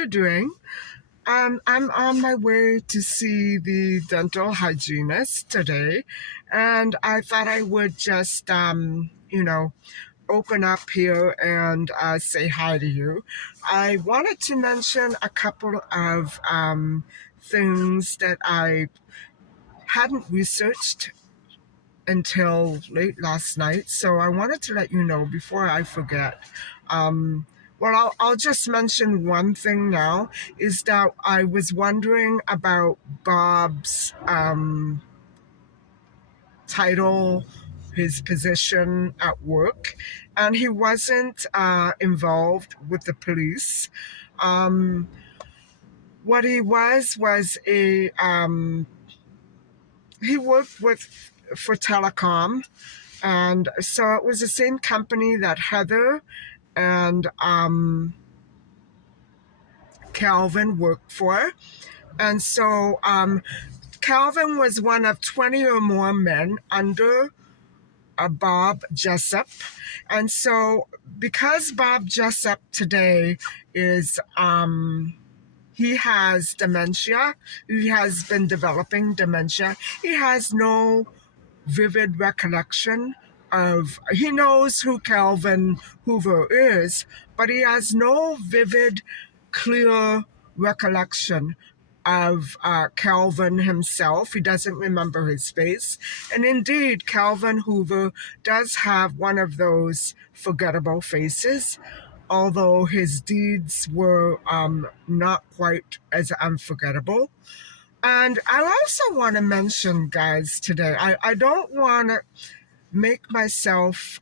you doing? I'm on my way to see the dental hygienist today, and I thought I would just, open up here and say hi to you. I wanted to mention a couple of things that I hadn't researched until late last night, so I wanted to let you know before I forget. I'll just mention one thing now is that I was wondering about Bob's title, his position at work, and he wasn't involved with the police. Um, what he was a he worked with for telecom. And so it was the same company that Heather and Calvin worked for. And so Calvin was one of 20 or more men under Bob Jessop. And so because Bob Jessop today is, he has dementia, he has been developing dementia, he has no vivid recollection of, he knows who Calvin Hoover is, but he has no vivid, clear recollection of Calvin himself. He doesn't remember his face. And indeed, Calvin Hoover does have one of those forgettable faces, although his deeds were not quite as unforgettable. And I also want to mention, guys, today, I don't want to make myself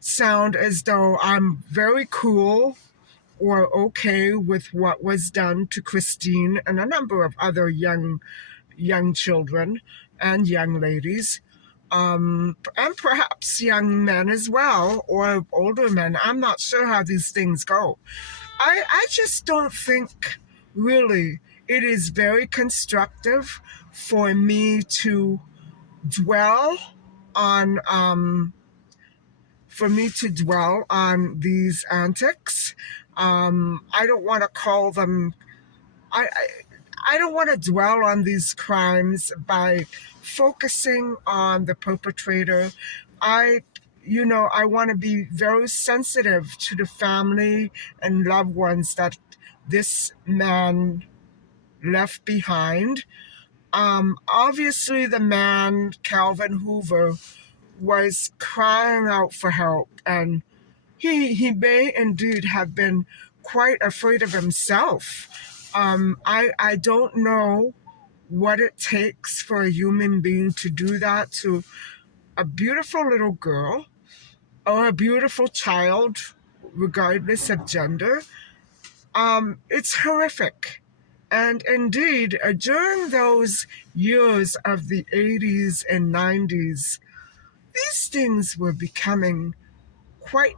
sound as though I'm very cool or okay with what was done to Christine and a number of other young children and young ladies, and perhaps young men as well, or older men. I'm not sure how these things go. I just don't think, really, it is very constructive for me to dwell on these antics. I don't want to call them. I don't want to dwell on these crimes by focusing on the perpetrator. I want to be very sensitive to the family and loved ones that this man left behind. Obviously, the man, Calvin Hoover, was crying out for help, and he may indeed have been quite afraid of himself. I don't know what it takes for a human being to do that to a beautiful little girl or a beautiful child, regardless of gender. It's horrific. And indeed, during those years of the 80s and 90s, these things were becoming quite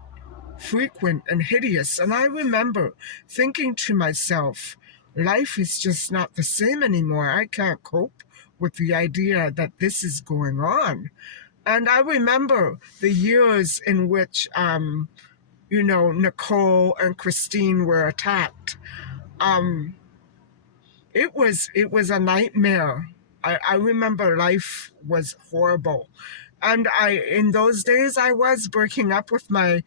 frequent and hideous. And I remember thinking to myself, life is just not the same anymore. I can't cope with the idea that this is going on. And I remember the years in which, Nicole and Christine were attacked. Um, it was a nightmare. I remember life was horrible. And in those days, I was breaking up with my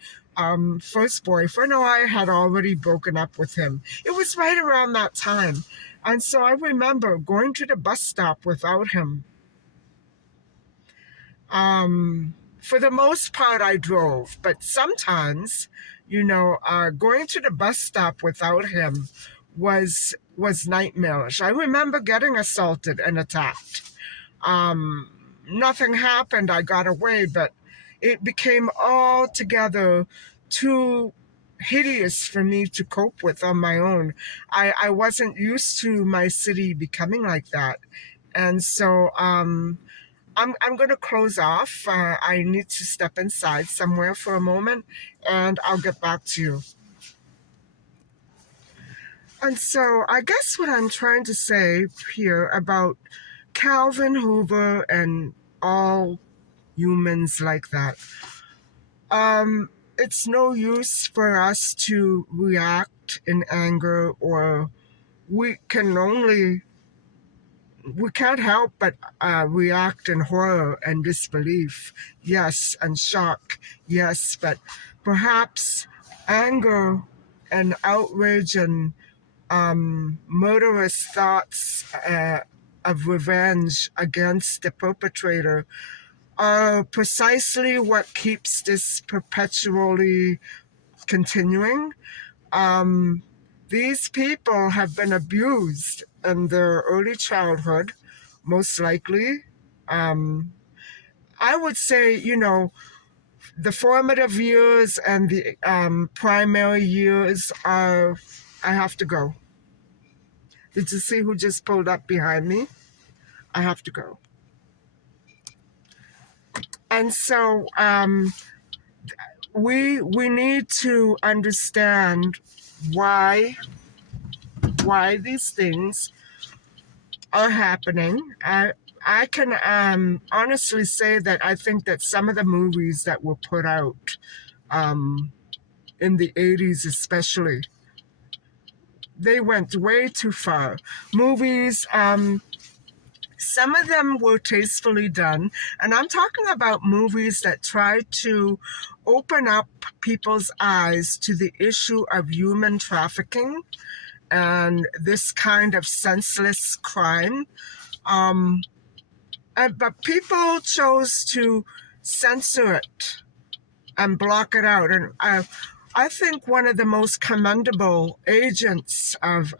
first boyfriend. No, I had already broken up with him. It was right around that time. And so I remember going to the bus stop without him. For the most part, I drove, but sometimes, going to the bus stop without him was nightmarish. I remember getting assaulted and attacked. Nothing happened. I got away, but it became altogether too hideous for me to cope with on my own. I wasn't used to my city becoming like that. And so I'm going to close off. I need to step inside somewhere for a moment, and I'll get back to you. And so I guess what I'm trying to say here about Calvin Hoover and all humans like that, it's no use for us to react react in anger, or we can only we can't help but react in horror and disbelief, yes, and shock, yes, but perhaps anger and outrage and murderous thoughts of revenge against the perpetrator are precisely what keeps this perpetually continuing. These people have been abused in their early childhood, most likely. I would say, the formative years and the primary years are. I have to go. Did you see who just pulled up behind me? I have to go. And so we need to understand why these things are happening. I can honestly say that I think that some of the movies that were put out in the 80s especially, they went way too far. Movies, some of them were tastefully done, and I'm talking about movies that try to open up people's eyes to the issue of human trafficking and this kind of senseless crime. But people chose to censor it and block it out. And I think one of the most commendable agents of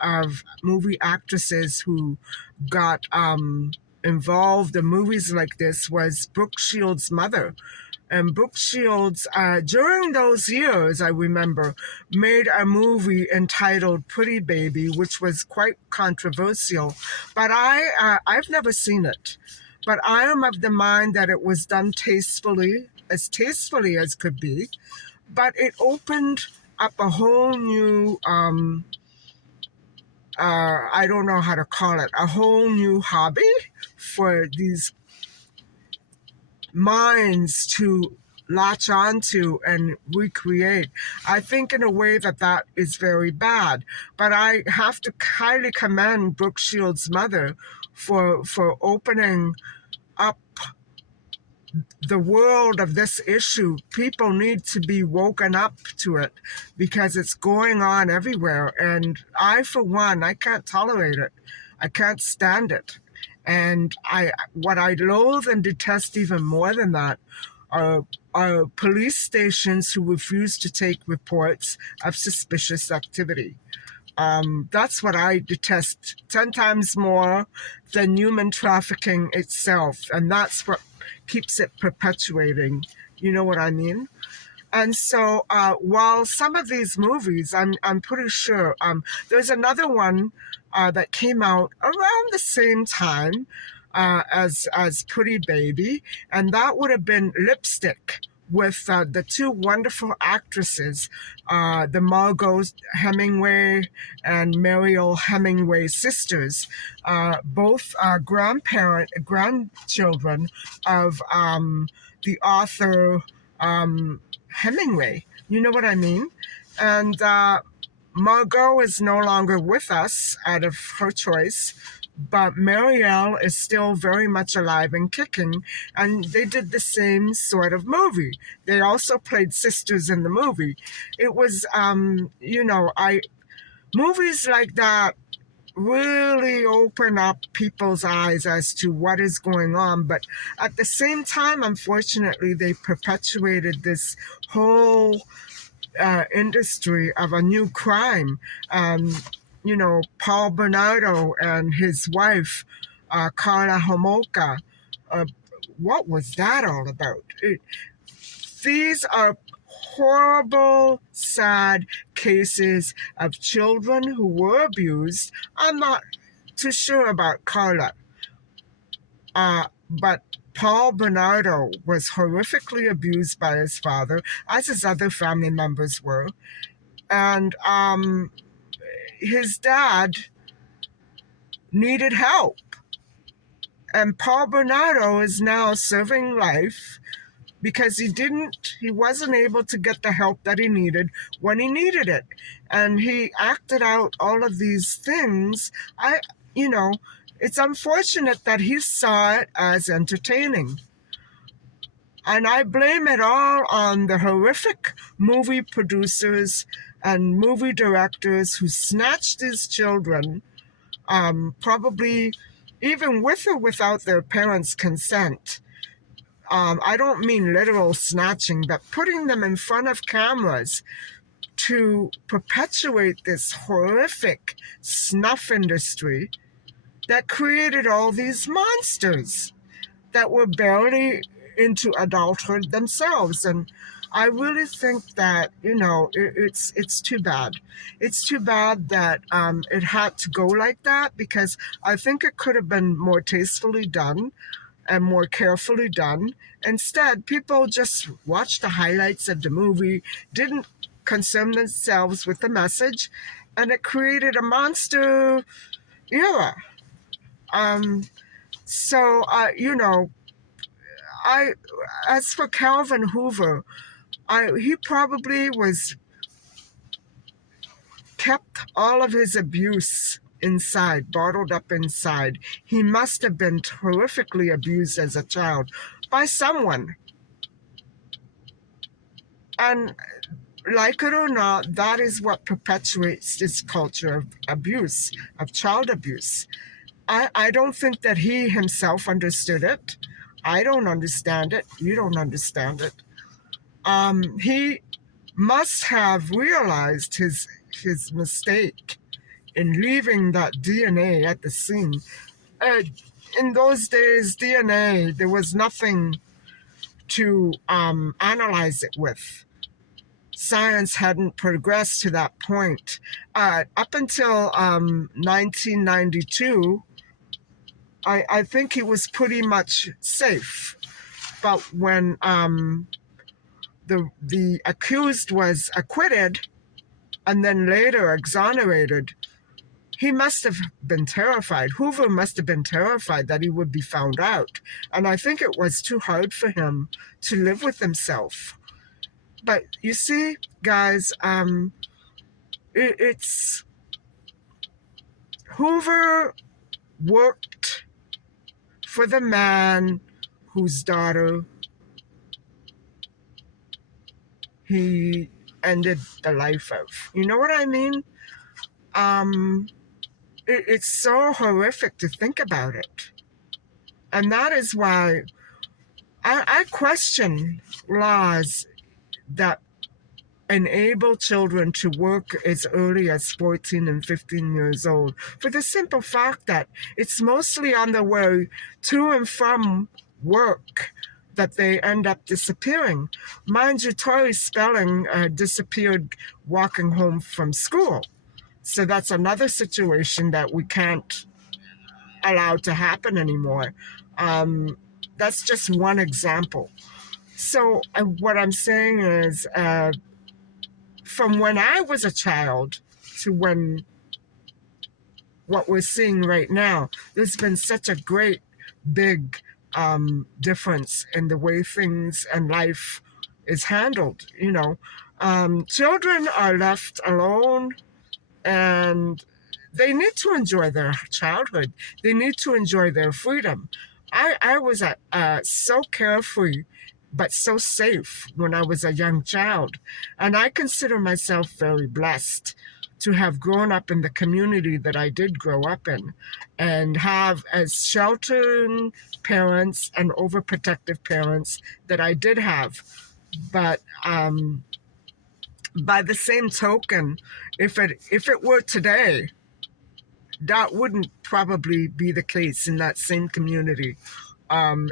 movie actresses who got involved in movies like this was Brooke Shields' mother. And Brooke Shields, during those years, I remember, made a movie entitled Pretty Baby, which was quite controversial. But I've never seen it. But I am of the mind that it was done tastefully as could be. But it opened up a whole new, I don't know how to call it, a whole new hobby for these minds to latch onto and recreate. I think in a way that is very bad. But I have to highly commend Brooke Shields' mother for opening up the world of this issue. People need to be woken up to it because it's going on everywhere. And I, for one, I can't tolerate it. I can't stand it. And what I loathe and detest even more than that are police stations who refuse to take reports of suspicious activity. That's what I detest 10 times more than human trafficking itself. And that's what keeps it perpetuating. You know what I mean? And so while some of these movies, I'm pretty sure, there's another one that came out around the same time as Pretty Baby, and that would have been Lipstick, with the two wonderful actresses, the Margot Hemingway and Mariel Hemingway sisters, both grandchildren of the author Hemingway. You know what I mean? And Margot is no longer with us out of her choice, but Marielle is still very much alive and kicking, and they did the same sort of movie. They also played sisters in the movie. It was, movies like that really open up people's eyes as to what is going on, but at the same time, unfortunately, they perpetuated this whole industry of a new crime. Paul Bernardo and his wife, Carla Homolka. What was that all about? These are horrible, sad cases of children who were abused. I'm not too sure about Carla, but Paul Bernardo was horrifically abused by his father, as his other family members were. And his dad needed help. And Paul Bernardo is now serving life because he wasn't able to get the help that he needed when he needed it. And he acted out all of these things. You know, it's unfortunate that he saw it as entertaining. And I blame it all on the horrific movie producers and movie directors who snatched these children, probably even with or without their parents' consent. I don't mean literal snatching, but putting them in front of cameras to perpetuate this horrific snuff industry that created all these monsters that were barely into adulthood themselves. And I really think that, it's too bad. It's too bad that it had to go like that, because I think it could have been more tastefully done and more carefully done. Instead, people just watched the highlights of the movie, didn't concern themselves with the message, and it created a monster era. So, as for Calvin Hoover, he probably kept all of his abuse inside, bottled up inside. He must have been horrifically abused as a child by someone. And like it or not, that is what perpetuates this culture of abuse, of child abuse. I don't think that he himself understood it. I don't understand it. You don't understand it. He must have realized his mistake in leaving that DNA at the scene. In those days, DNA, there was nothing to analyze it with. Science hadn't progressed to that point. Up until 1992, I think he was pretty much safe. But when the accused was acquitted and then later exonerated, he must have been terrified. Hoover must have been terrified that he would be found out. And I think it was too hard for him to live with himself. But you see, guys, it's Hoover worked for the man whose daughter he ended the life of. You know what I mean? It's so horrific to think about it. And that is why I question laws that enable children to work as early as 14 and 15 years old, for the simple fact that it's mostly on the way to and from work that they end up disappearing. Mind you, Tori Spelling disappeared walking home from school. So that's another situation that we can't allow to happen anymore. That's just one example. So what I'm saying is, from when I was a child to what we're seeing right now, there's been such a great big difference in the way things and life is handled. Children are left alone, and they need to enjoy their childhood. They need to enjoy their freedom. I was so carefree but so safe when I was a young child. And I consider myself very blessed to have grown up in the community that I did grow up in, and have as sheltering parents and overprotective parents that I did have. But by the same token, if it were today, that wouldn't probably be the case in that same community.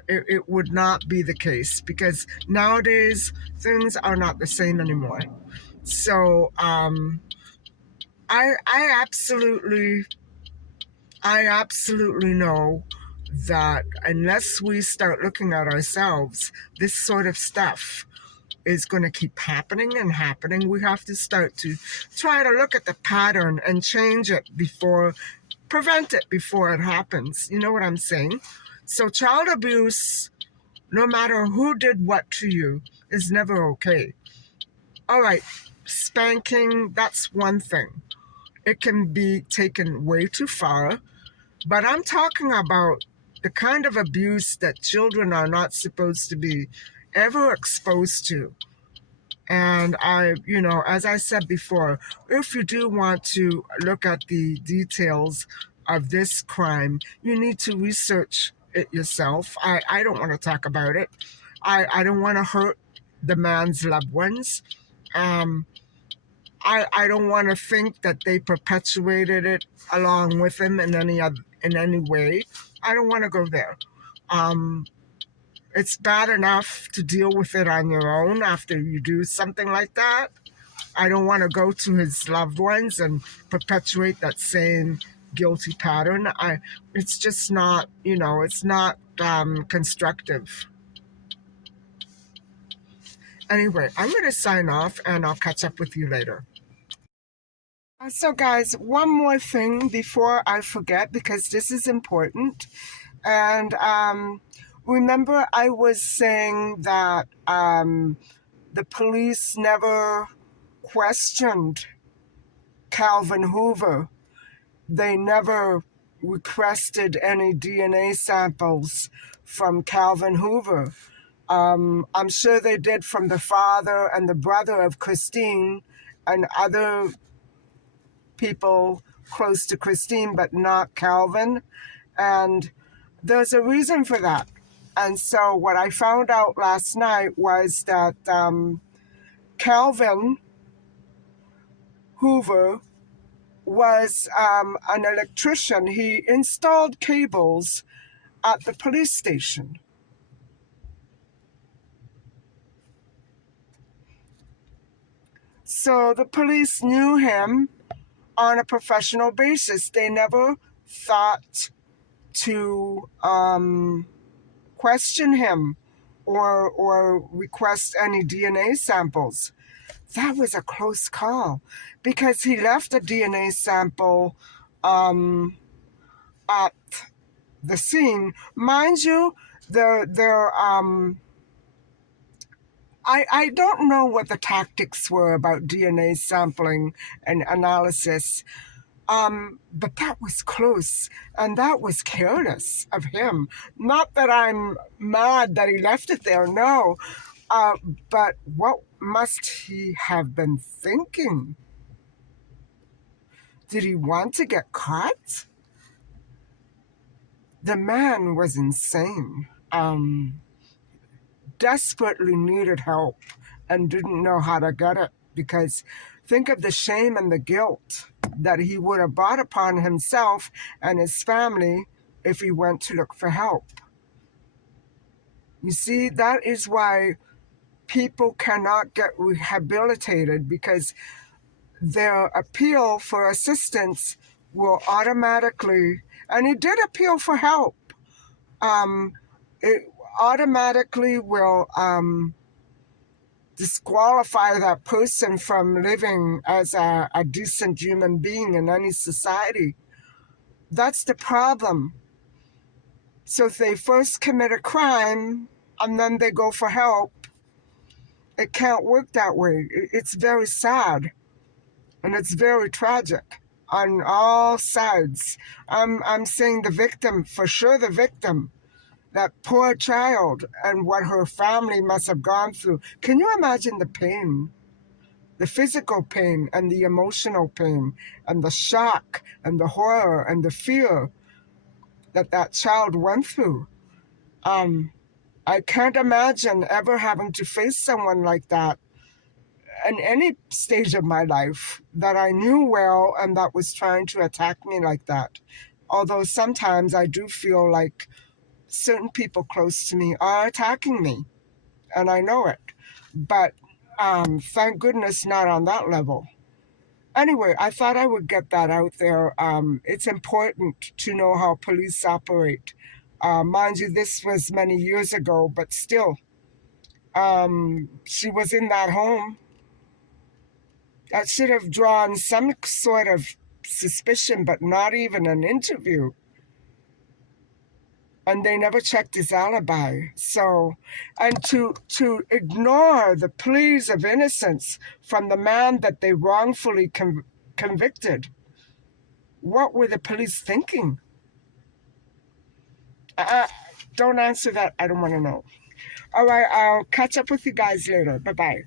It would not be the case, because nowadays things are not the same anymore. So I absolutely know that unless we start looking at ourselves, this sort of stuff is going to keep happening and happening. We have to start to try to look at the pattern and change it prevent it before it happens. You know what I'm saying? So child abuse no matter who did what to you, is never okay. All right, spanking, that's one thing. It can be taken way too far, but I'm talking about the kind of abuse that children are not supposed to be ever exposed to. And as I said before, if you do want to look at the details of this crime, you need to research it yourself. I don't want to talk about it. I don't want to hurt the man's loved ones. Um, I don't want to think that they perpetuated it along with him in any way. I don't want to go there. Um, it's bad enough to deal with it on your own after you do something like that. I don't want to go to his loved ones and perpetuate that same guilty pattern. It's just not, it's not constructive. Anyway, I'm going to sign off and I'll catch up with you later. So, guys, one more thing before I forget, because this is important. And remember, I was saying that the police never questioned Calvin Hoover. They never requested any DNA samples from Calvin Hoover. I'm sure they did from the father and the brother of Christine and other people close to Christine, but not Calvin. And there's a reason for that. And so what I found out last night was that Calvin Hoover was an electrician. He installed cables at the police station. So the police knew him on a professional basis. They never thought to question him or request any DNA samples. That was a close call because he left a DNA sample at the scene. Mind you, I don't know what the tactics were about DNA sampling and analysis, but that was close and that was careless of him. Not that I'm mad that he left it there, no, but what must he have been thinking? Did he want to get caught? The man was insane. Desperately needed help and didn't know how to get it, because think of the shame and the guilt that he would have brought upon himself and his family if he went to look for help. You see, that is why people cannot get rehabilitated, because their appeal for assistance will automatically, and he did appeal for help, it automatically will disqualify that person from living as a decent human being in any society. That's the problem. So if they first commit a crime and then they go for help, it can't work that way. It's very sad and it's very tragic on all sides. I'm saying the victim, for sure the victim, that poor child and what her family must have gone through. Can you imagine the pain, the physical pain and the emotional pain and the shock and the horror and the fear that that child went through? I can't imagine ever having to face someone like that in any stage of my life that I knew well and that was trying to attack me like that. Although sometimes I do feel like certain people close to me are attacking me, and I know it. But thank goodness not on that level. Anyway, I thought I would get that out there. It's important to know how police operate. Mind you, this was many years ago, but still, she was in that home. That should have drawn some sort of suspicion, but not even an interview. and they never checked his alibi. So, and to ignore the pleas of innocence from the man that they wrongfully convicted. What were the police thinking? Uh, don't answer that. I don't want to know. All right, I'll catch up with you guys later. Bye bye.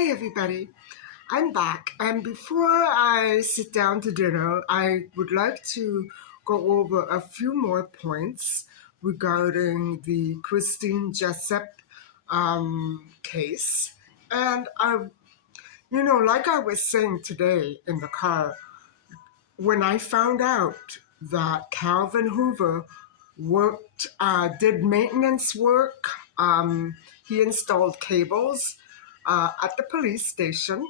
Hi, everybody. I'm back. And before I sit down to dinner, I would like to go over a few more points regarding the Christine Jessop case. And like I was saying today in the car, when I found out that Calvin Hoover did maintenance work, he installed cables at the police station,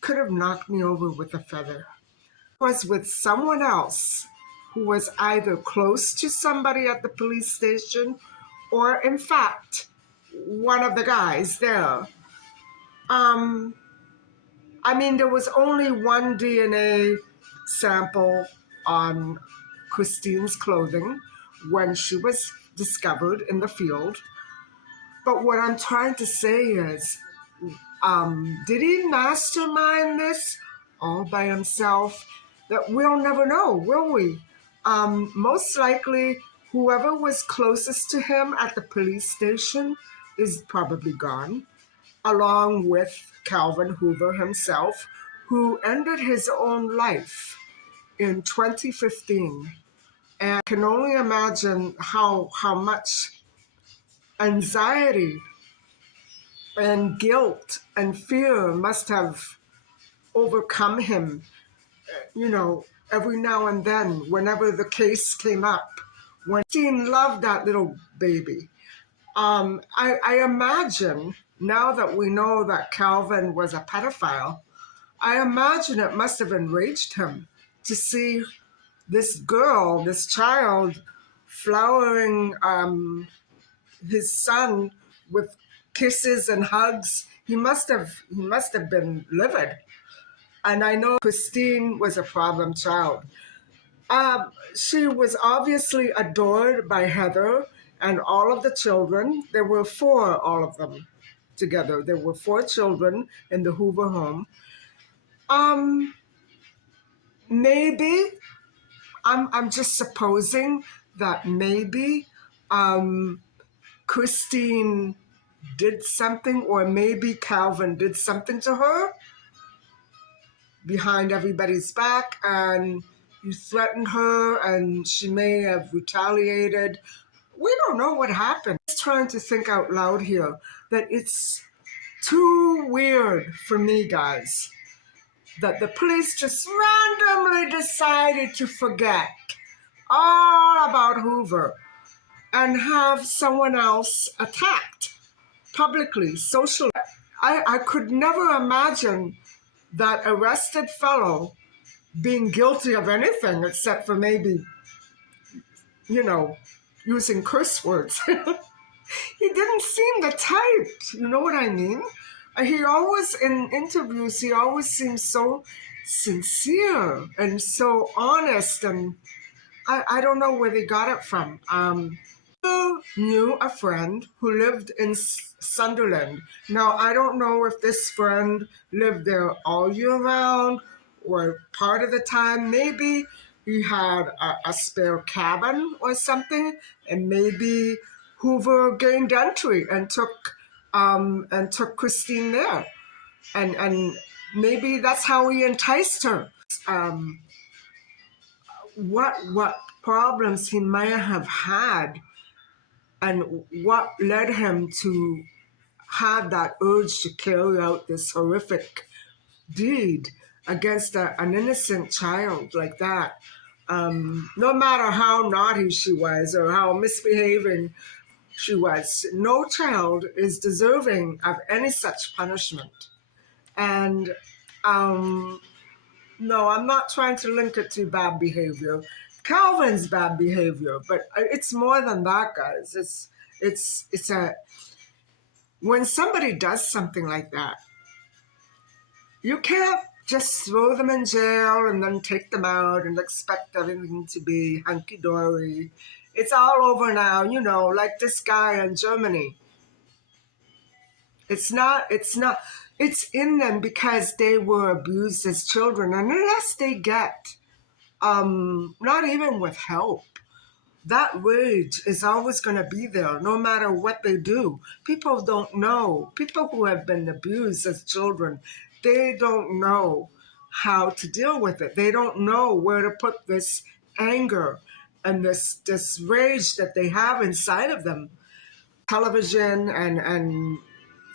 could have knocked me over with a feather. Was with someone else who was either close to somebody at the police station or, in fact, one of the guys there. Um, there was only one DNA sample on Christine's clothing when she was discovered in the field. But what I'm trying to say is, did he mastermind this all by himself? That we'll never know, will we? Most likely, whoever was closest to him at the police station is probably gone, along with Calvin Hoover himself, who ended his own life in 2015. And I can only imagine how much anxiety and guilt and fear must have overcome him, every now and then, whenever the case came up. When Christine loved that little baby. I imagine, now that we know that Calvin was a pedophile, I imagine it must have enraged him to see this girl, this child, flowering his son with kisses and hugs. He must have been livid. And I know Christine was a problem child. She was obviously adored by Heather and all of the children. There were four, all of them together. There were four children in the Hoover home. Maybe I'm just supposing that maybe Christine did something, or maybe Calvin did something to her behind everybody's back, and you threatened her and she may have retaliated. We don't know what happened. I'm just trying to think out loud here that it's too weird for me, guys, that the police just randomly decided to forget all about Hoover and have someone else attacked publicly, socially. I could never imagine that arrested fellow being guilty of anything except for maybe, using curse words. He didn't seem the type, you know what I mean? He always, in interviews, he always seems so sincere and so honest, and I don't know where they got it from. Knew a friend who lived in Sunderland. Now, I don't know if this friend lived there all year round or part of the time. Maybe he had a spare cabin or something, and maybe Hoover gained entry and took Christine there, and maybe that's how he enticed her. What problems he might have had, and what led him to have that urge to carry out this horrific deed against an innocent child like that. No matter how naughty she was or how misbehaving she was, no child is deserving of any such punishment. And no, I'm not trying to link it to bad behavior. Calvin's bad behavior, but it's more than that, guys. It's a when somebody does something like that, you can't just throw them in jail and then take them out and expect everything to be hunky-dory. It's all over now, like this guy in Germany. It's not, it's in them because they were abused as children. And unless they get, not even with help, that rage is always going to be there no matter what they do. People don't know. People who have been abused as children, they don't know how to deal with it. They don't know where to put this anger and this rage that they have inside of them. Television and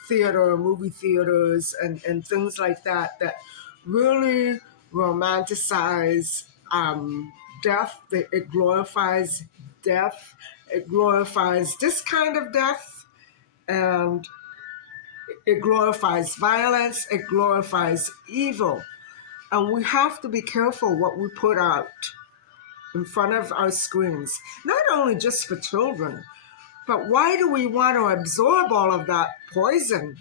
theater, movie theaters, and things like that that really romanticize death. It glorifies death. It glorifies this kind of death, and it glorifies violence. It glorifies evil. And we have to be careful what we put out in front of our screens, not only just for children, but why do we want to absorb all of that poison?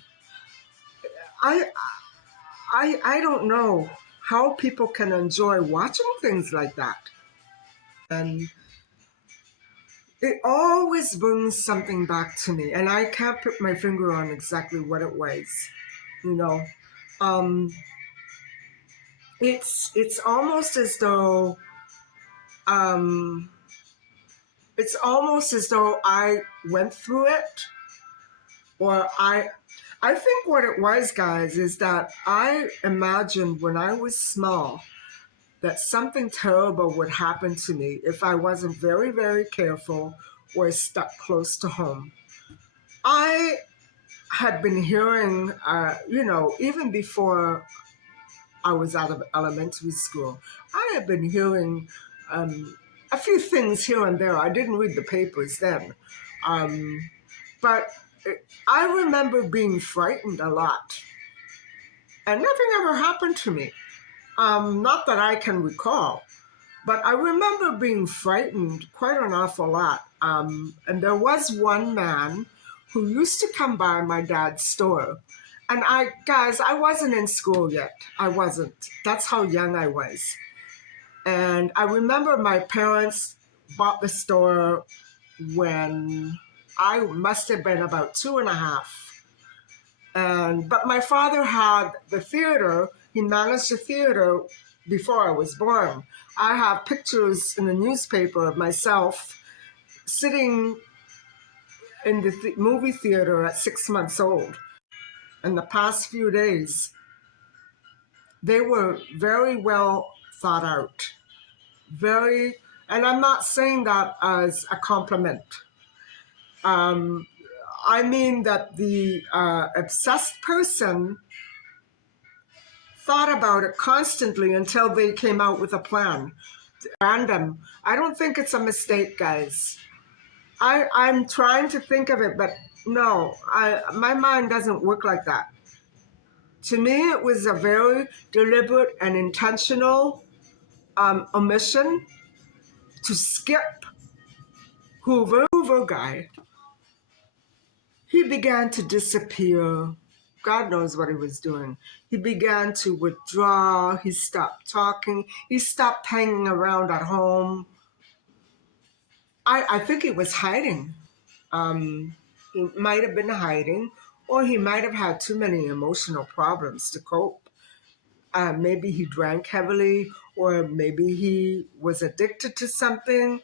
I I don't know how people can enjoy watching things like that. And it always brings something back to me, and I can't put my finger on exactly what it was. You know, um, it's almost as though um, it's almost as though I went through it, or I think what it was, guys, is that I imagined when I was small that something terrible would happen to me if I wasn't very, very careful or stuck close to home. I had been hearing, even before I was out of elementary school, I had been hearing a few things here and there. I didn't read the papers then. Um, but I remember being frightened a lot, and nothing ever happened to me. Not that I can recall. But I remember being frightened quite an awful lot. And there was one man who used to come by my dad's store. And I wasn't in school yet. I wasn't. That's how young I was. And I remember my parents bought the store when I must have been about 2.5. But my father had the theater. He managed the theater before I was born. I have pictures in the newspaper of myself sitting in the movie theater at 6 months old. In the past few days, they were very well thought out. Very, and I'm not saying that as a compliment. Um, I mean that the obsessed person thought about it constantly until they came out with a plan. Random. I don't think it's a mistake, guys. I'm trying to think of it, but no, my mind doesn't work like that. To me, it was a very deliberate and intentional omission to skip Hoover guy. He began to disappear. God knows what he was doing. He began to withdraw. He stopped talking. He stopped hanging around at home. I think he was hiding. He might have been hiding, or he might have had too many emotional problems to cope. Maybe he drank heavily, or maybe he was addicted to something.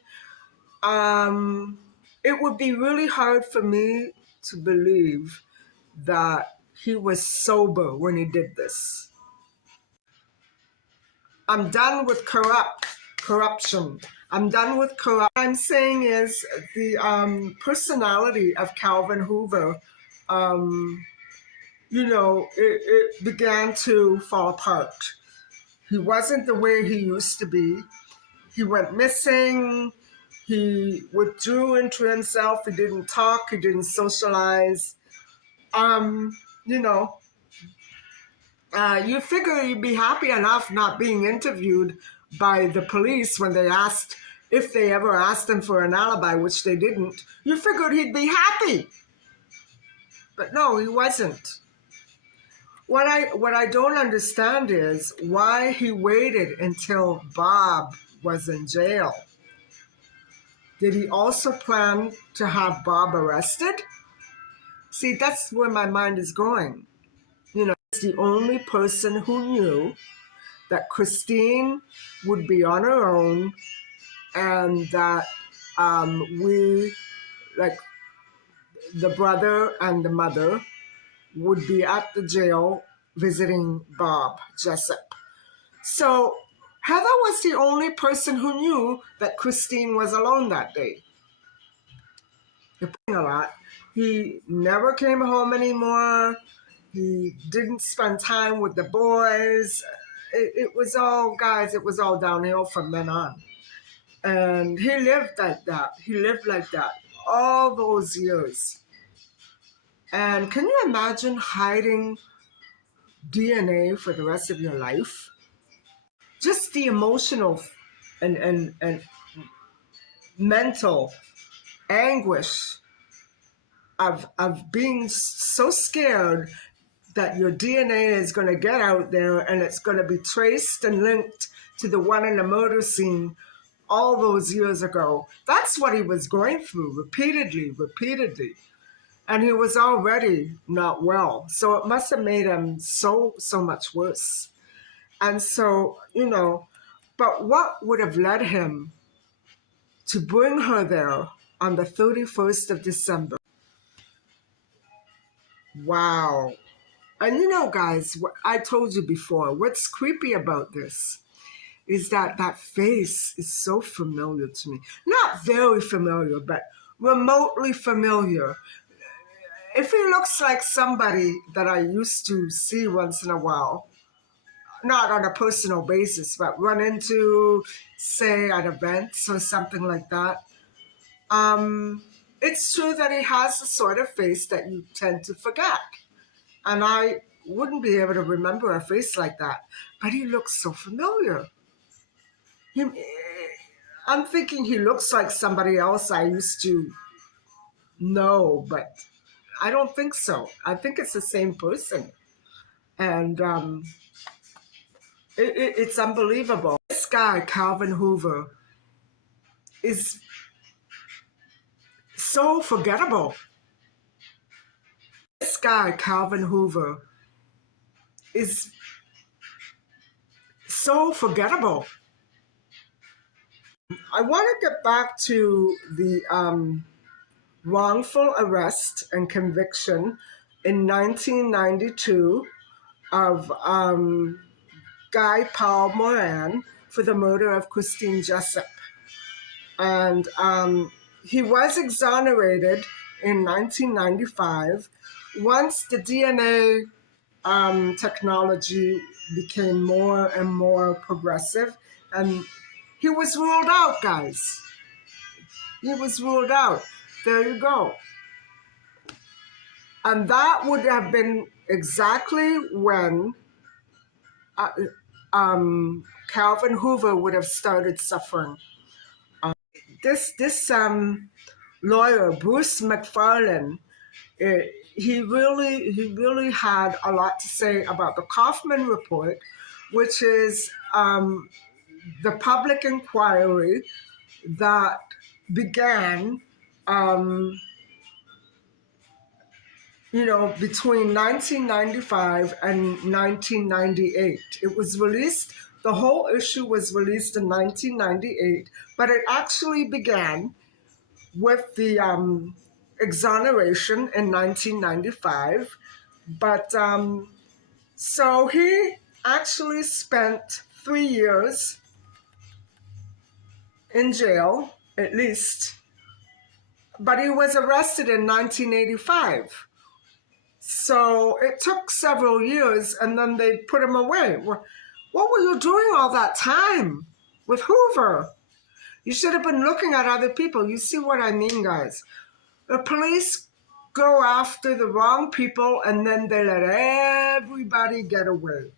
It would be really hard for me to believe that he was sober when he did this. I'm done with corruption. I'm done with corruption. What I'm saying is the personality of Calvin Hoover, it began to fall apart. He wasn't the way he used to be. He went missing. He withdrew into himself. He didn't talk. He didn't socialize. Um, you know, you figure he'd be happy enough not being interviewed by the police when they asked, if they ever asked him for an alibi, which they didn't. You figured he'd be happy. But no, he wasn't. What I don't understand is why he waited until Bob was in jail. Did he also plan to have Bob arrested? See, that's where my mind is going. He's the only person who knew that Christine would be on her own and that we, like the brother and the mother, would be at the jail visiting Bob Jessop. So Heather was the only person who knew that Christine was alone that day. A lot. He never came home anymore. He didn't spend time with the boys. It was all, guys, it was all downhill from then on. And he lived like that. He lived like that all those years. And can you imagine hiding DNA for the rest of your life? Just the emotional and mental anguish of being so scared that your DNA is going to get out there and it's going to be traced and linked to the one in the murder scene all those years ago. That's what he was going through repeatedly. And he was already not well. So it must have made him so much worse. And so, but what would have led him to bring her there on the 31st of December? Wow. And guys, what I told you before, what's creepy about this is that that face is so familiar to me. Not very familiar, but remotely familiar. If he looks like somebody that I used to see once in a while, not on a personal basis, but run into, say, at events or something like that, it's true that he has the sort of face that you tend to forget. And I wouldn't be able to remember a face like that, but he looks so familiar. He, I'm thinking he looks like somebody else I used to know, but I don't think so. I think it's the same person. And it's unbelievable. This guy, Calvin Hoover, is so forgettable. This guy, Calvin Hoover, is so forgettable. I want to get back to the wrongful arrest and conviction in 1992 of Guy Paul Moran for the murder of Christine Jessop. And he was exonerated in 1995 once the DNA technology became more and more progressive, and he was ruled out, guys. He was ruled out. There you go. And that would have been exactly when Calvin Hoover would have started suffering. This lawyer, Bruce McFarlane, he really had a lot to say about the Kaufman report, which is the public inquiry that began between 1995 and 1998. It was released, the whole issue was released in 1998, but it actually began with the exoneration in 1995. But so he actually spent 3 years in jail, at least, but he was arrested in 1985. So it took several years, and then they put him away. What were you doing all that time with Hoover? You should have been looking at other people. You see what I mean, guys? The police go after the wrong people, and then they let everybody get away.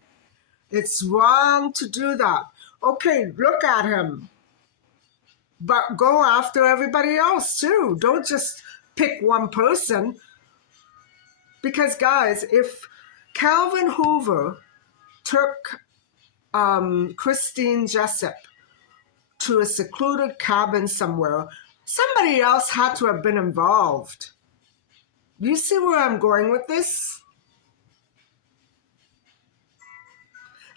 It's wrong to do that. Okay, look at him. But go after everybody else, too. Don't just pick one person. Because, guys, if Calvin Hoover took Christine Jessop to a secluded cabin somewhere, somebody else had to have been involved. You see where I'm going with this?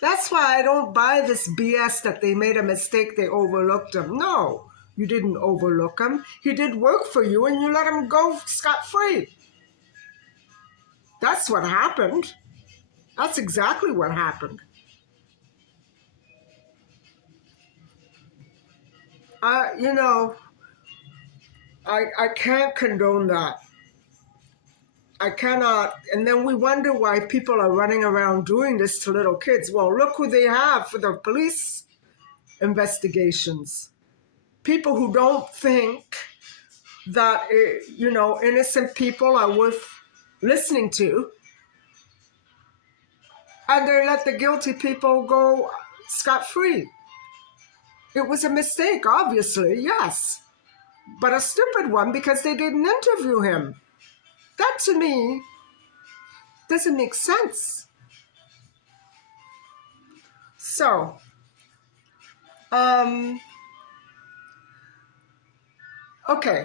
That's why I don't buy this BS that they made a mistake, they overlooked him. No, You didn't overlook him. He did work for you and you let him go scot-free. That's what happened. That's exactly what happened. You know, I can't condone that. I cannot. And then we wonder why people are running around doing this to little kids. Well, look who they have for the police investigations. People who don't think that, innocent people are worth listening to. And they let the guilty people go scot-free. It was a mistake, obviously, yes. But a stupid one because they didn't interview him. That to me doesn't make sense. So, okay.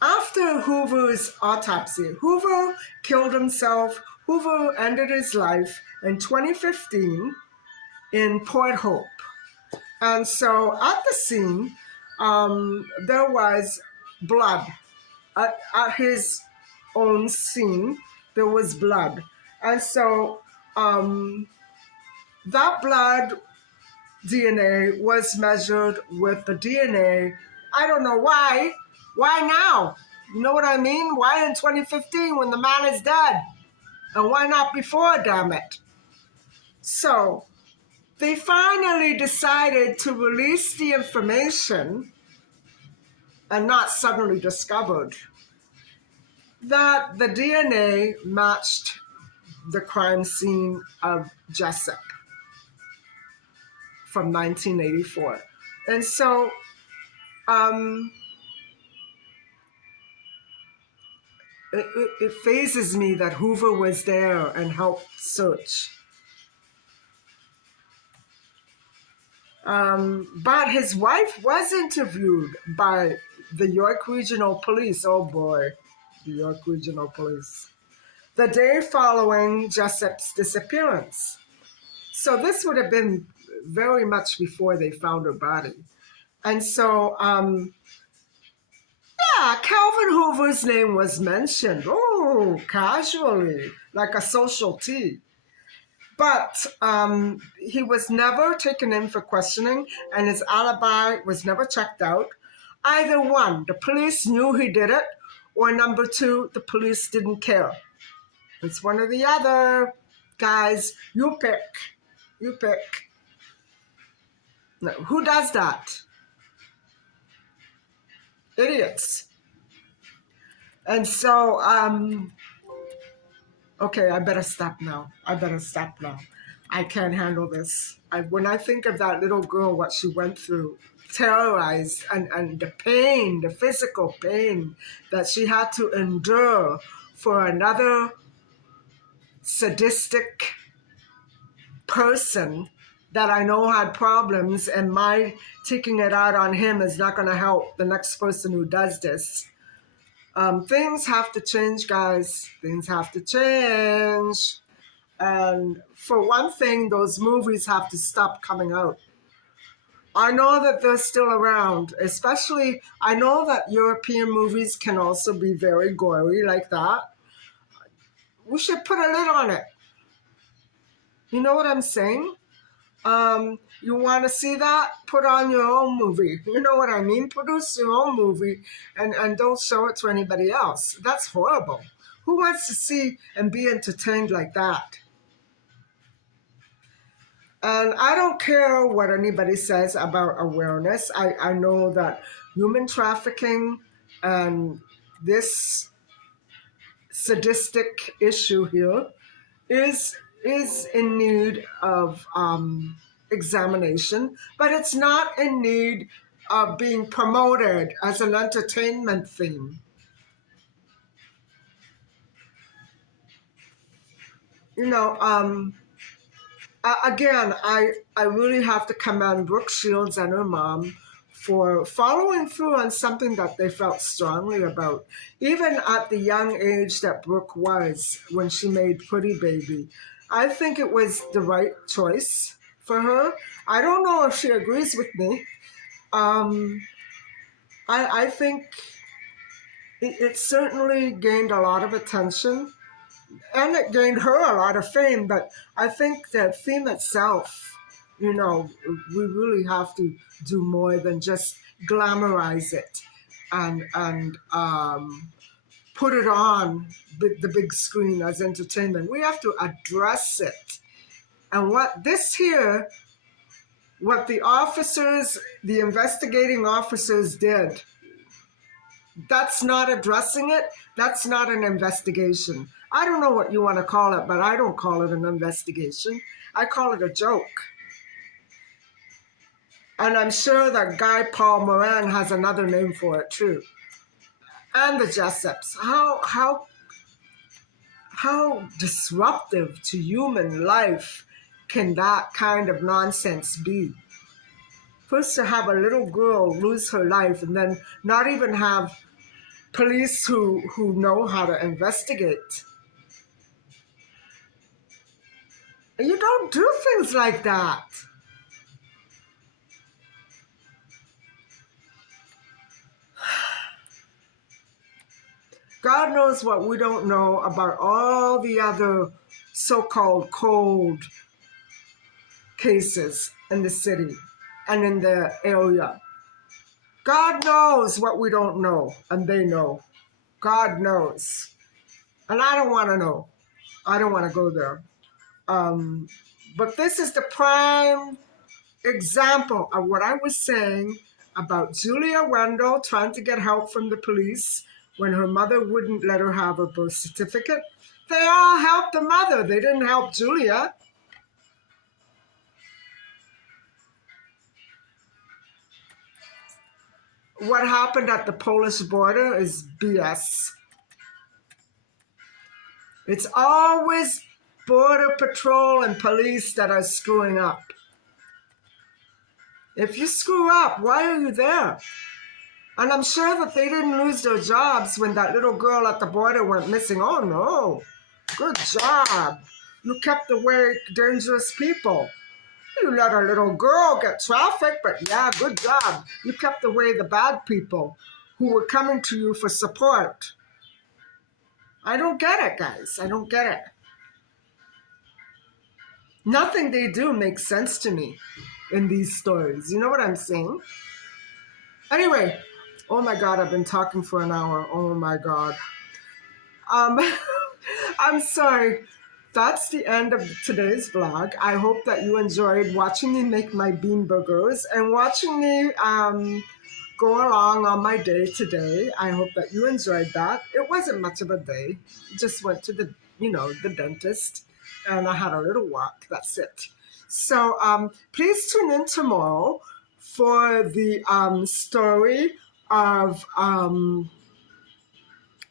After Hoover's autopsy, Hoover killed himself. Hoover ended his life in 2015 in Port Hope. And so at the scene, there was blood. At his own scene, there was blood. And so that blood DNA was measured with the DNA. I don't know why. Why now? You know what I mean? Why in 2015 when the man is dead? And why not before, damn it? So they finally decided to release the information and not suddenly discovered that the DNA matched the crime scene of Jessop from 1984. And so it phases me that Hoover was there and helped search. But his wife was interviewed by the York Regional Police. Oh boy, the York Regional Police. The day following Jessop's disappearance. So this would have been very much before they found her body. And so, Calvin Hoover's name was mentioned. Oh, casually, like a social tea. But he was never taken in for questioning, and his alibi was never checked out. Either one, the police knew he did it, or number two, the police didn't care. It's one or the other. Guys, you pick. You pick. No, who does that? Idiots. And so, okay, I better stop now. I can't handle this. When I think of that little girl, what she went through, terrorized, and the pain, the physical pain that she had to endure for another sadistic person that I know had problems, and my taking it out on him is not going to help the next person who does this. Things have to change, guys. Things have to change. And for one thing, those movies have to stop coming out. I know that they're still around, especially I know that European movies can also be very gory like that. We should put a lid on it. You know what I'm saying? You want to see that? Put on your own movie. You know what I mean? Produce your own movie and don't show it to anybody else. That's horrible. Who wants to see and be entertained like that? And I don't care what anybody says about awareness. I know that human trafficking and this sadistic issue here is in need of examination, but it's not in need of being promoted as an entertainment theme. You know, again, I really have to commend Brooke Shields and her mom for following through on something that they felt strongly about. Even at the young age that Brooke was when she made Pretty Baby, I think it was the right choice for her. I don't know if she agrees with me, Um, I think it certainly gained a lot of attention, and it gained her a lot of fame. But I think the theme itself, we really have to do more than just glamorize it and put it on the big screen as entertainment. We have to address it. And what the officers, the investigating officers did, that's not addressing it. That's not an investigation. I don't know what you want to call it, but I don't call it an investigation. I call it a joke. And I'm sure that guy Paul Moran has another name for it too. And the Jessops. How disruptive to human life can that kind of nonsense be? First, to have a little girl lose her life and then not even have police who know how to investigate. You don't do things like that. God knows what we don't know about all the other so-called cold cases in the city and in the area. God knows what we don't know, and they know. God knows. And I don't want to know. I don't want to go there. But this is the prime example of what I was saying about Julia Wendell trying to get help from the police when her mother wouldn't let her have her birth certificate. They all helped the mother. They didn't help Julia. What happened at the Polish border is BS. It's always Border Patrol and police that are screwing up. If you screw up, why are you there? And I'm sure that they didn't lose their jobs when that little girl at the border went missing. Oh no, good job. You kept away dangerous people. You let a little girl get trafficked, but yeah, good job. You kept away the bad people who were coming to you for support. I don't get it, guys. I don't get it. Nothing they do makes sense to me in these stories. You know what I'm saying? Anyway, oh my God, I've been talking for an hour. Oh my God. Um, I'm sorry. That's the end of today's vlog. I hope that you enjoyed watching me make my bean burgers and watching me go along on my day today. I hope that you enjoyed that. It wasn't much of a day. Just went to the dentist and I had a little walk. That's it. So please tune in tomorrow for the story of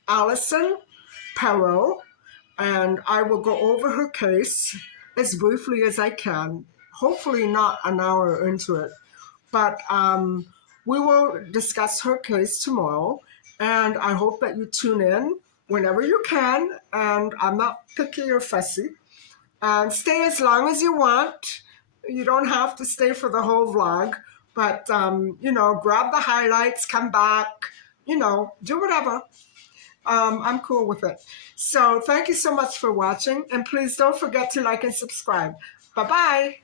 Allison Perot, and I will go over her case as briefly as I can, hopefully not an hour into it, but we will discuss her case tomorrow, and I hope that you tune in whenever you can, and I'm not picky or fussy, and stay as long as you want. You don't have to stay for the whole vlog, but grab the highlights, come back, do whatever. I'm cool with it. So thank you so much for watching, and please don't forget to like and subscribe. Bye-bye.